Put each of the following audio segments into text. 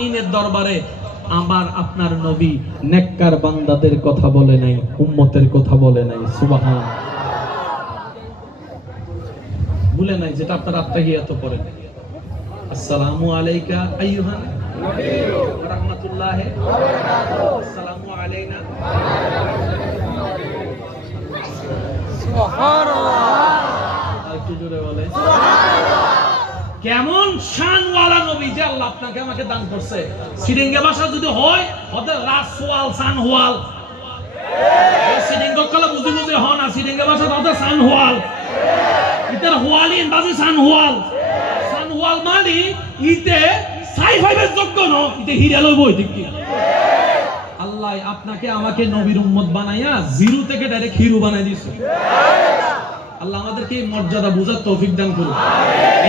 আমিনের দরবারে আমার আপনার নবী নেককার বান্দাদের কথা বলে নাই, উম্মতের কথা বলে নাই। সুবহান, ভুলে নাই যেটা আপনারা আত্তাহিয়াত পড়েন। আসসালামু আলাইকা আইয়ুহান নবী ওয়া রাহমাতুল্লাহি ওয়া বারাকাতুহু, আসসালামু আলাইনা। সুবহানাল্লাহ, একটু জোরে বলে সুবহানাল্লাহ। কেমন শানওয়ালা নবী যে আল্লাহ আপনাকে আমাকে দান করছে। সিরিঙ্গা ভাষা যদি হয় ওদের রাসওয়াল সানওয়াল, এই সিরিঙ্গা কলা বুঝি বুঝি হয় না। সিরিঙ্গা ভাষা ওদের সানওয়াল, ইতার হোয়ালিন বাজে সানওয়াল। সানওয়াল মানে ইতে সাই ফাইভের যোগ্য ন, ইতে হিরা লইব। ঠিক কি আল্লাহ আপনাকে আমাকে নবীর উম্মত বানাইয়া জিরো থেকে ডাইরেক্ট হিরো বানাই দিয়েছে। আল্লাহ আমাদেরকে এই মর্যাদা বুঝার তৌফিক দান করুন,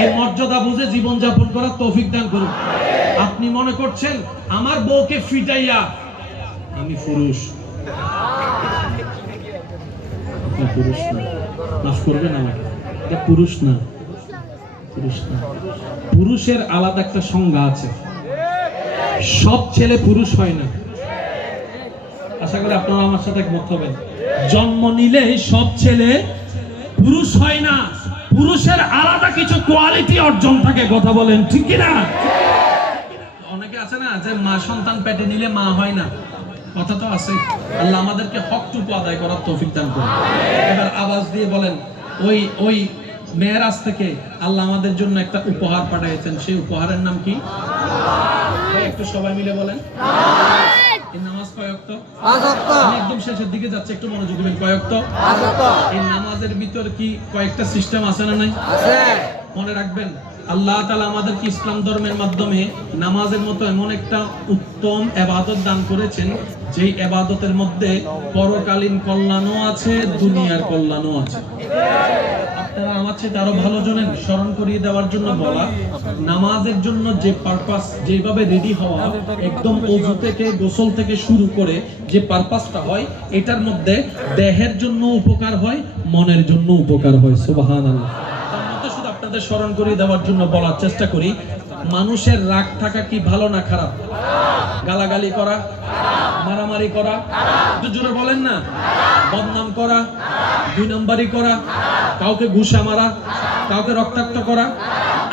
এই মর্যাদা বুঝে জীবন যাপন করার তৌফিক দান করুন। আপনি মনে করছেন আমার বউকে ফিটাইয়া আমি পুরুষ, আপনি পুরুষ না, মাফ করবেন আমাকে, এটা পুরুষ না, পুরুষ না। পুরুষের আলাদা একটা সংজ্ঞা আছে। সব ছেলে পুরুষ হয় না। আশা করি আপনারা আমার সাথে একমত হবেন। জন্ম নিলে সব ছেলে পুরুষ হয় না। পুরুষের আলাদা কিছু কোয়ালিটি অর্জন থাকে। কথা বলেন ঠিক কি না? অনেকে আছে না যে মা সন্তান পেটে নিলে মা হয় না, কথা তো আছে। আল্লাহ আমাদেরকে হকটুকু আদায় করার তৌফিক দান করুন। এবার আওয়াজ দিয়ে বলেন, ওই ওই মেরাজ থেকে আল্লাহ আমাদের জন্য একটা উপহার পাঠিয়েছেন। সেই উপহারের নাম কি? একটু সবাই মিলে বলেন। এই নামাজ কয় ওয়াক্ত? 5 ওয়াক্ত। আমি একদম শেষের দিকে যাচ্ছে, একটু মনোযোগ দিবেন। কয় ওয়াক্ত? 5 ওয়াক্ত। এই নামাজের ভিতর কি কয়েকটা সিস্টেম আছে না নাই? আছে। মনে রাখবেন, আল্লাহ তাআলা আমাদেরকে ইসলাম ধর্মের মাধ্যমে নামাজের মতো এমন একটা উত্তম ইবাদত দান করেছেন, যেই ইবাদতের মধ্যে পরকালীন কল্যাণও আছে, দুনিয়ার কল্যাণও আছে। আপনারা আমার চেয়ে আরো ভালো জানেন। স্মরণ করিয়ে দেওয়ার জন্য বলা, নামাজের জন্য যে পারপাস, যেভাবে রেডি হওয়া, একদম ওযু থেকে গোসল থেকে শুরু করে যে পারপাসটা হয়, এটার মধ্যে দেহের জন্য উপকার হয়, মনের জন্য উপকার হয়। সুবহানাল্লাহ। তার মধ্যে শুধু আপনাদের স্মরণ করিয়ে দেওয়ার জন্য বলার চেষ্টা করি, মানুষের রাগ থাকা কি ভালো না খারাপ? গালাগালি করা, মারামারি করা, একটু জোরে বলেন না। বদনাম করা, 2 নম্বরই করা, কাউকে ঘুষা মারা, কাউকে রক্তাক্ত করা।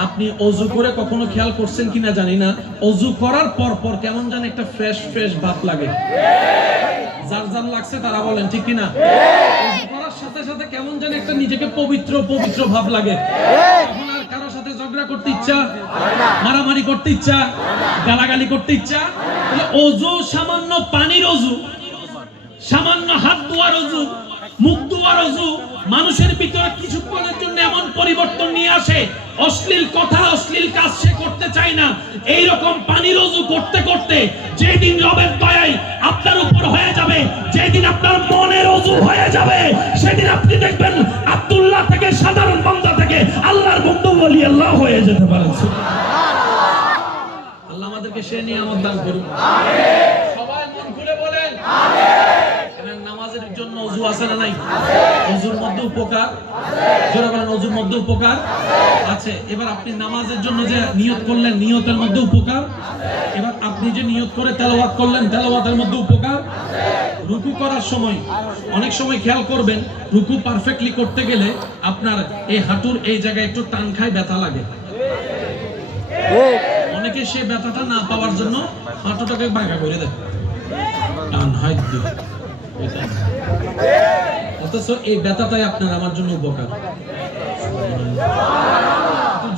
আপনি অজু করে কখনো খেয়াল করছেন কিনা জানি না, অজু করার পর পর কেমন জানি একটা ফ্রেশ ফ্রেশ ভাব লাগে। যার যার লাগছে তারা বলেন ঠিক কিনা? অজু করার সাথে সাথে কেমন জানি একটা নিজেকে পবিত্র পবিত্র ভাব লাগে। এখন আর কারোর সাথে ঝগড়া করতে ইচ্ছা, মারামারি করতে ইচ্ছা, গালাগালি করতে ইচ্ছা। অজু সামান্য পানির অজু, সামান্য হাত ধোয়ার অজু, মুখ ধোয়ার অজু মানুষের ভিতরে কিছুক্ষণের জন্য এমন পরিবর্তন নিয়ে আসে, অশ্লীল কথা অশ্লীল কাজ সে করতে চায় না। এইরকম পানির অজু করতে করতে যেদিন রবের দয়ায় আপনার উপর হয়ে যাবে, যেদিন আপনার মনের অজু হয়ে যাবে, সেদিন আপনি দেখবেন আব্দুল্লাহ থেকে, সাধারণ বান্দা থেকে আল্লাহর বন্ধু ওলি আল্লাহ হয়ে যেতে পারেন। আল্লাহ আমাদেরকে সে নিয়ামত দান করুন। আমিন। সবাই মন খুলে বলেন আমিন। নামাজের জন্য ওযু আছে না নাই? ওযুর মধ্যে উপকার আছে। জোরে বলেন, ওযুর মধ্যে উপকার আছে। এবার আপনি নামাজের জন্য যে নিয়ত করলেন, নিয়তের মধ্যে উপকার আছে। এবার আপনি যে নিয়ত করে তেলাওয়াত করলেন, তেলাওয়াতের মধ্যে উপকার আছে। রুকু করার সময় অনেক সময় খেয়াল করবেন, রুকু পারফেক্টলি করতে গেলে আপনার এই হাঁটুর এই জায়গায় একটু টান খায়, ব্যথা লাগে। অনেকে সে ব্যথাটা না পাওয়ার জন্য হাঁটুটাকে বাঁকা করে দেয়, টান হাত দিয়ে। অথচ এই ব্যথাটাই আপনার আমার জন্য উপকার।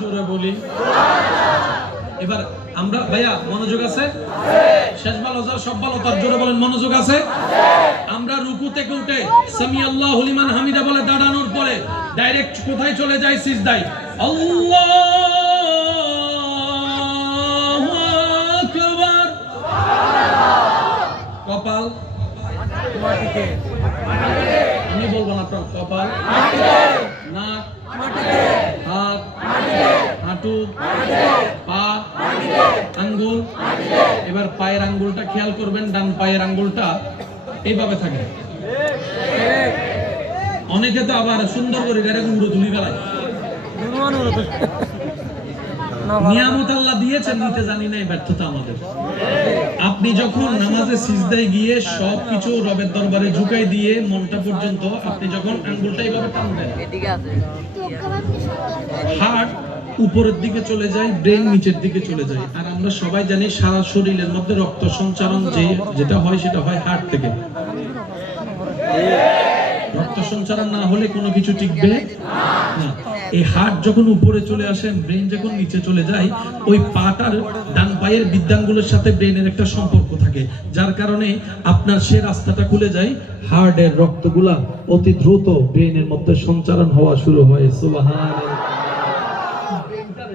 জোরে বলি। এবার আমরা ভাইয়া মনোযোগ আছে? শেষ ভালো যার সব ভালো তার, জোরে বলেন মনোযোগ আছে? আমরা রুকু থেকে উঠে সামি আল্লাহু লিমান হামিদা বলে দাঁড়ানোর পরে ডাইরেক্ট কোথায় চলে যায়? সিজদায়। আল্লাহু আকবার। কপাল মাটিতে, আমি বলবো না, আপনার কপাল মাটিতে, নাক মাটিতে, হাত মাটিতে, হাঁটু মাটিতে, পা মাটিতে, আঙ্গুল মাটিতে। এবার পায়ের আঙ্গুলটা খেয়াল করবেন, ডান পায়ের আঙ্গুলটা এইভাবে থাকে। অনেকে তো আবার সুন্দর করে ডাইরেক্ট উড়ো তুলি ফেলায়। নিয়ামত আল্লাহ দিয়েছেন, নিতে জানি না, এই ব্যর্থতা আমাদের। আপনি যখন নামাজে সিজদায় গিয়ে সবকিছু রবের দরবারে ঝুঁকাই দিয়ে মনটা পর্যন্ত আপনি যখন আঙ্গুলটা এইভাবে টানবেন, হার্ট উপরের দিকে চলে যায়, ব্রেন নিচের দিকে চলে যায়। আর আমরা সবাই জানি সারা শরীরের মধ্যে রক্ত সঞ্চারণ যেটা হয় সেটা হয় হার্ট থেকে। রক্ত সঞ্চারণ না হলে কোনো কিছু টিকবে না। এই হার্ট যখন উপরে চলে আসে, ব্রেন যখন নিচে চলে যায়, ওই পাটার ডান পায়ের বিদ্যাঙ্গুলের সাথে ব্রেনের একটা সম্পর্ক থাকে, যার কারণে আপনার সে রাস্তাটা খুলে যায়, হার্টের রক্তগুলা অতি দ্রুত ব্রেনের মধ্যে সঞ্চারণ হওয়া শুরু হয়। সুবহানাল্লাহ।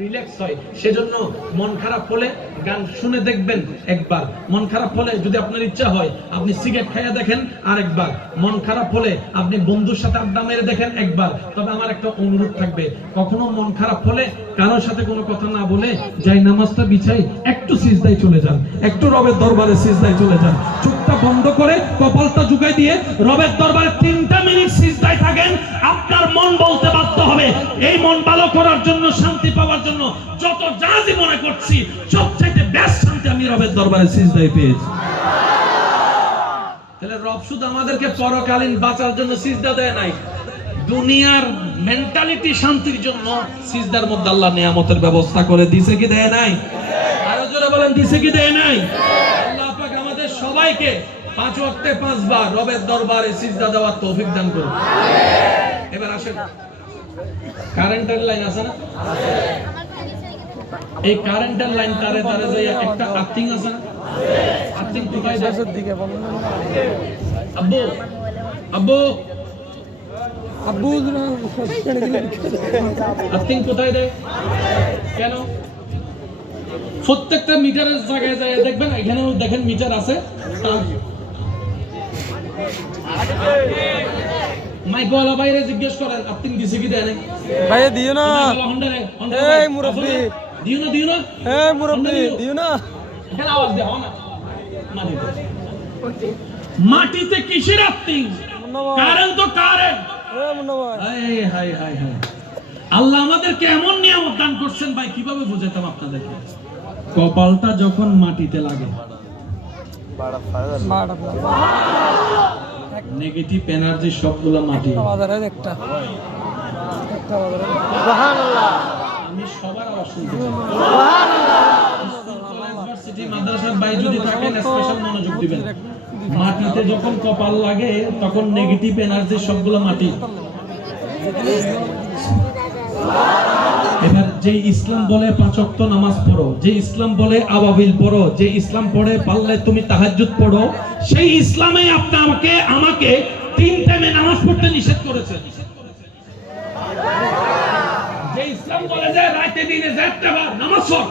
রিল্যাক্স হয়। সেজন্য মন খারাপ হলে গান শুনে দেখবেন একবার, মন খারাপ হলে যদি আপনার ইচ্ছা হয় আপনি সিগারেট খাইয়া দেখেন আরেকবার, মন খারাপ হলে আপনি বন্ধুর সাথে আড্ডা মেরে দেখেন একবার। তবে আমার একটা অনুরোধ থাকবে, কখনো মন খারাপ হলে কারোর সাথে কোনো কথা না বলে যাই নামাজটা বিছাই একটু সিজদায় চলে যান, একটু রবের দরবারে সিজদায় চলে যান, চোখটা বন্ধ করে কপালটা ঝুঁকাই দিয়ে রবের দরবারে 3টা মিনিট সিজদায় থাকেন। আপনার মন বলতে বাধ্য হবে, এই মন ভালো করার জন্য, শান্তি পাওয়ার জন্য যত যা জীবনে করছি সবচাইতে বেস্ট শান্তি আমি রবের দরবারে সিজদায় পেয়েছি। তাহলে রব শুধু আমাদেরকে পরকালীন বাঁচার জন্য সিজদা দেয় নাই, দুনিয়ার মেন্টালিটি শান্তির জন্য সিজদার মধ্যে আল্লাহ নিয়ামতের ব্যবস্থা করে দিয়েছে কি দেয় নাই? আরো জোরে বলেন, দিয়েছে কি দেয় নাই? আল্লাহ পাক আমাদের সবাইকে 5 ওয়াক্তে 5 বার রবের দরবারে সিজদা দেওয়ার তৌফিক দান করুন। এবার আসেন, কারেন্টের লাইন আছে না? এই কারেন্টের লাইন তারে তারে যে একটা আর্থিং আছে না? আর্থিং কোথায় যায়? আব্বু আব্বু আব্বু আর্থিং কোথায় দেয়? কেন? প্রত্যেকটা মিটারের জায়গায় যায় দেখবেন, এখানেও দেখেন মিটার আছে। মাইকওয়ালা বাইরে জিজ্ঞেস করেন আর্থিং দিছে কি দেয় নাই? ভাই দিও না, এই মুরব্বি দিও না, দিও না, এই মুরব্বি দিও না, এখানে আওয়াজ দাও না। মাটিতে কিসের আর্থিং? কারেন্ট তো কারেন্ট। হায় হায় হায় হায়, আল্লাহ আমাদেরকে এমন নিয়ামত দান করছেন ভাই, কিভাবে বুঝাতাম আপনাদেরকে। কপালটা যখন মাটিতে লাগে, নেগেটিভ এনার্জি সবগুলো মাটি। আমি সবার আওয়াজ শুনতে চাই। ইউনিভার্সিটি মাদ্রাসার ভাই যদি থাকেন স্পেশাল মনোযোগ দিবেন। মাটিতে যখন কপাল লাগে তখন নেগেটিভ এনার্জি সবগুলো মাটি। এবার যে ইসলাম বলে 5 ওয়াক্ত নামাজ পড়ো, যে ইসলাম বলে আবাবিল পড়ো, যে ইসলাম পড়ে পারলে তুমি তাহাজ্জুদ পড়ো, সেই ইসলামে আপনাকে আমাকে 3 টাইমে নামাজ পড়তে নিষেধ করেছে। যে ইসলাম বলে যে রাতে দিনে 4টা বার নামাজ পড়ো,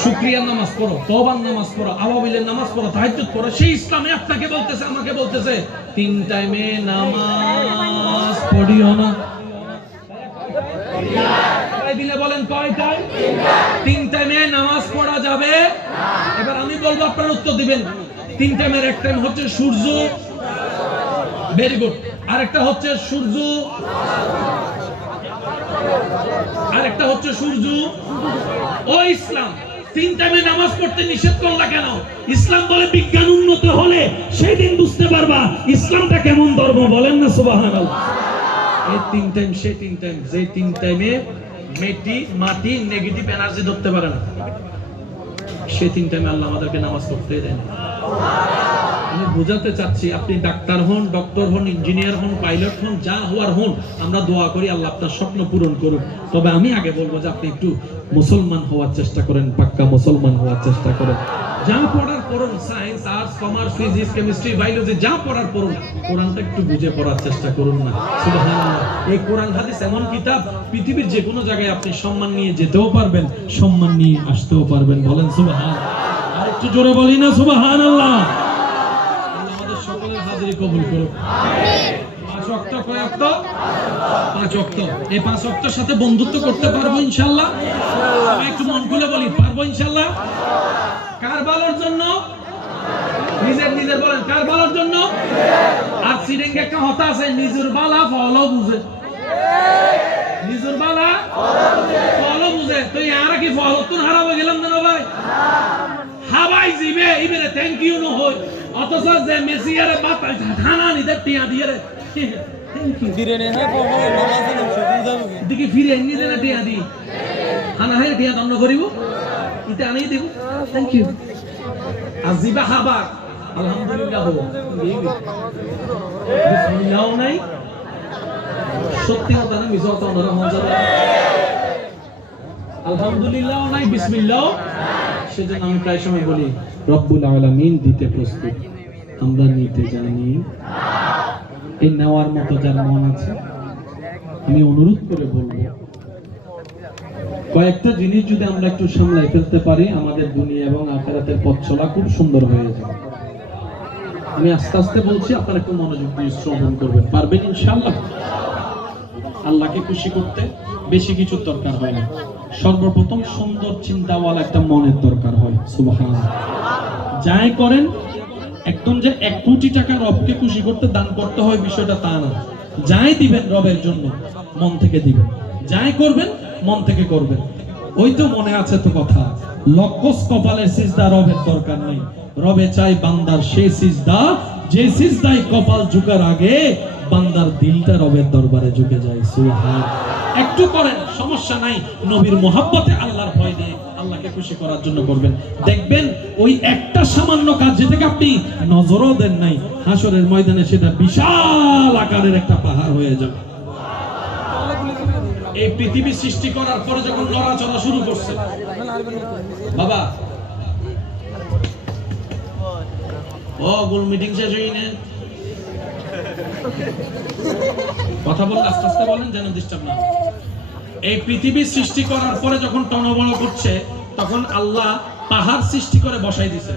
শুকরিয়ার নামাজ পড়ো, তওবার নামাজ পড়ো, আবাবিলের নামাজ পড়ো, তাহাজ্জুদ পড়ো, সেই ইসলামে আপনাকে বলতেছে, আমাকে বলতেছে 3 টাইমে নামাজ পড়িও না। বলেন কয়টায়? 3 টাইমে নামাজ পড়া যাবে। এবার আমি বলবো, আপনারা উত্তর দিবেন। 3 টাইমের এক টাইম হচ্ছে সূর্য, ভেরি গুড, আরেকটা হচ্ছে সূর্য, আরেকটা হচ্ছে সূর্য। ও ইসলাম 3 টাইমে নামাজ পড়তে নিষেধ করলা কেন? ইসলাম বলে বিজ্ঞান উন্নত হলে সেই দিন বুঝতে পারবা ইসলামটা কেমন ধর্ম। বলেন না সুবহানাল্লাহ। এই 3 টাইম, সেই 3 টাইম, যে 3 টাইমে মাটি নেগেটিভ এনার্জি ধরতে পারে না, সেই 3 টাইমে আল্লাহ আমাদেরকে নামাজ পড়তে দেন। আমি বোঝাতে চাচ্ছি, আপনি ডাক্তার হন, ডক্টর হন, ইঞ্জিনিয়ার হন, পাইলট হন, যা হওয়ার হন, আমরা দোয়া করি আল্লাহ আপনার স্বপ্ন পূরণ করুন। তবে আমি আগে বলবো যে আপনি একটু মুসলমান হওয়ার চেষ্টা করেন, পাক্কা মুসলমান হওয়ার চেষ্টা করেন। যা পড়ার পড়ুন, science, arts, commerce, physics, chemistry, biology, যা পড়ার পড়ুন, কোরআনটা একটু বুঝে পড়ার চেষ্টা করুন না। সুবহানাল্লাহ। এই কোরআন হাদিস এমন কিতাব, পৃথিবীর যে কোনো জায়গায় আপনি সম্মান নিয়ে যেতেও পারবেন, সম্মান নিয়ে আসতেও পারবেন। বলেন সুবহানাল্লাহ। আর একটু জোরে বলি না সুবহানাল্লাহ। আমাদের সকলের হাজিরি কবুল করুন। আমিন। 5 ওয়াক্ত কয় ওয়াক্ত? 5 ওয়াক্ত। এই 5 ওয়াক্তের সাথে বন্ধুত্ব করতে পারবো ইনশাআল্লাহ? ইনশাআল্লাহ। একটু মন খুলে বলি, পারবো ইনশাআল্লাহ? কার ভালোর জন্য? নিজের বলেন, কার ভালোর জন্য? আর সিরিঙ্গে একটা কথা আছে, নিজের বালা ফলও বুঝে। নিজের বালা ফলও বুঝে তো ইয়ারা কি ফল তুন হারাবে গেলাম না ভাই হাবাই জিবে ইবেরে থ্যাংক ইউ নো হই অথচ যে মেসিয়ারে বাতা ধানা নিতে টিয়া দিয়ে রে থ্যাংক ইউ ফিরে নে হ্যাঁ ফল নামাজ না বুঝাবো কি দিকে ফিরে এনে দেন টিয়া দি হানা হে টিয়া দন্ড করিব ইতে আনি দেব থ্যাংক ইউ আজিবা হাবা আলহামদুলিল্লাহ বিসমিল্লাহ নাই সত্যি কথা না মিছা কথা না হযরত আলহামদুলিল্লাহ নাই বিসমিল্লাহ সেজন্য আমি প্রায় সময় বলি রব্বুল আলামিন দিতে প্রস্তুত আমরা নিতে জানি এই নেওয়ার মতো যার মন আছে আমি অনুরোধ করে বলবো কয়েকটা জিনিস যদি আমরা একটু সামলাই ফেলতে পারি আমাদের দুনিয়া এবং আখিরাতের পথ চলা খুব সুন্দর হয়ে যাবে আমি আস্তে আস্তে বলছি আপনারা একটু মনোযোগ দিয়ে শ্রবণ করবেন পারবেন ইনশাআল্লাহ আল্লাহকে খুশি করতে বেশি কিছু দরকার হয় না সর্বপ্রথম সুন্দর চিন্তাওয়ালা একটা মনের দরকার হয় সুবহানাল্লাহ যাই করেন একদম যে 1 কোটি টাকা রবকে খুশি করতে দান করতে হয় বিষয়টা তা না যাই দিবেন রবের জন্য মন থেকে দিবেন যাই করবেন মন থেকে করবেন ওই তো মনে আছে তো কথা লক্ষস কপালের সিজদা রবের দরকার নাই রবে চাই বান্দার সেই সিজদা যে সিজদায় কপাল ঝুঁকার আগে বান্দার দিলটা রবের দরবারে ঝুঁকে যায় সুবহান একটু করেন সমস্যা নাই নবীর মোহাব্বতে আল্লাহর ভয় দিয়ে আল্লাহকে খুশি করার জন্য করবেন দেখবেন ওই একটা সামান্য কাজ যেটাকে আপনি নজরও দেন নাই হাসরের ময়দানে সেটা বিশাল আকারের একটা পাহাড় হয়ে যাবে এই পৃথিবী সৃষ্টি করার পরে যখন নড়াচড়া শুরু করছে বাবা ও গোল মিটিং শেষ হয়নি কথা বললে আস্তে আস্তে বলেন যেন ডিস্টার্ব না এই পৃথিবী সৃষ্টি করার পরে যখন টনবল করছে তখন আল্লাহ পাহাড় সৃষ্টি করে বসাই দিয়েছে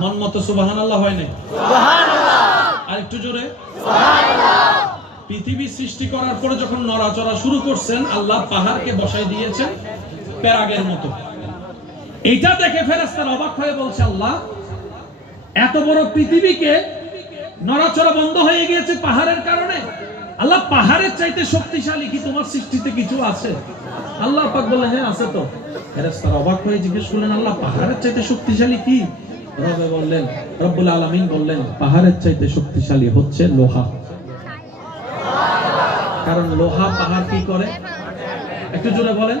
মন মতো সুবহানাল্লাহ হয় না সুবহানাল্লাহ আর একটু জোরে সুবহানাল্লাহ পৃথিবী সৃষ্টি করার পরে যখন নড়াচড়া শুরু করছেন আল্লাহ পাহাড়কে বসাই দিয়েছেন প্যারাগের মতো এটা দেখে ফেরেশতারা অবাক হয়ে বলছে আল্লাহ এত বড় পৃথিবীকে নড়াচড়া বন্ধ হয়ে গিয়েছে পাহাড়ের কারণে আল্লাহ পাহাড়ের চাইতে শক্তিশালী কি তোমার সৃষ্টিতে কিছু আছে আল্লাহ পাক বললেন হ্যাঁ আছে তো ফেরেশতারা অবাক হয়ে জিজ্ঞেস করলেন আল্লাহ পাহাড়ের চাইতে শক্তিশালী কি রবে বললেন রব্বুল আলামিন বললেন পাহাড়ের চাইতে শক্তিশালী হচ্ছে লোহা কারণ লোহা পাহাড় কি করে একটু জোরে বলেন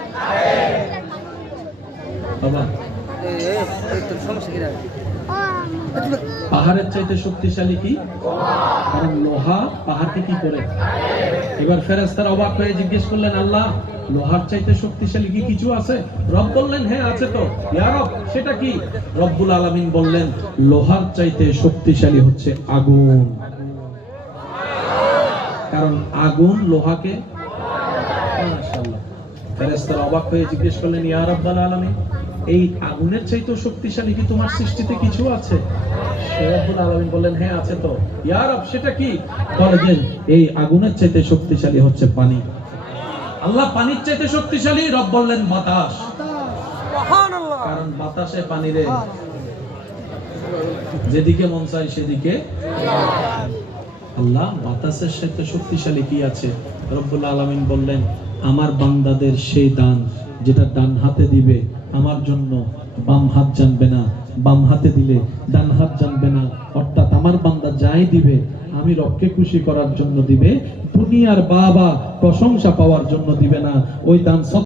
বাবা পাহাড়ের চাইতে শক্তিশালী কি কারণ লোহা পাহাড়কে কি করে এবার ফেরেশতারা অবাক হয়ে জিজ্ঞেস করলেন আল্লাহ লোহার চাইতে শক্তিশালী কি কিছু আছে রব বললেন হ্যাঁ আছে তো ইয়া রব সেটা কি রব্বুল আলামিন বললেন লোহার চাইতে শক্তিশালী হচ্ছে আগুন কারণ আগুন লোহাকে মাশাআল্লাহ ফেরেশতারা অবাক হয়ে জিজ্ঞেস করলেন ইয়া রাব্বাল আলামিন এই আগুনের চাইতে শক্তিশালী কি তোমার সৃষ্টিতে কিছু আছে রব্বুল আলামিন বললেন হ্যাঁ আছে তো ইয়া রব সেটা কি বলেন এই আগুনের চাইতে শক্তিশালী হচ্ছে পানি আল্লাহ পানির চাইতে শক্তিশালী রব বললেন বাতাস সুবহানাল্লাহ কারণ বাতাসে পানিরে যেদিকে মন চায় সেদিকে আল্লাহ বাতাসের সাথে শক্তিশালী কি আছে রব্বুল আলামিন বললেন আমার বান্দাদের সেই দান যেটা ডান হাতে দিবে আমার জন্য বাম হাত জানবে না বাম হাতে দিলে ডান হাত জানবে না অর্থাৎ আমার বান্দা যাই দিবে আমি রবকে খুশি করার জন্য দিবে দুনিয়ার বাবা প্রশংসা পাওয়ার জন্য দিবে না ওই দান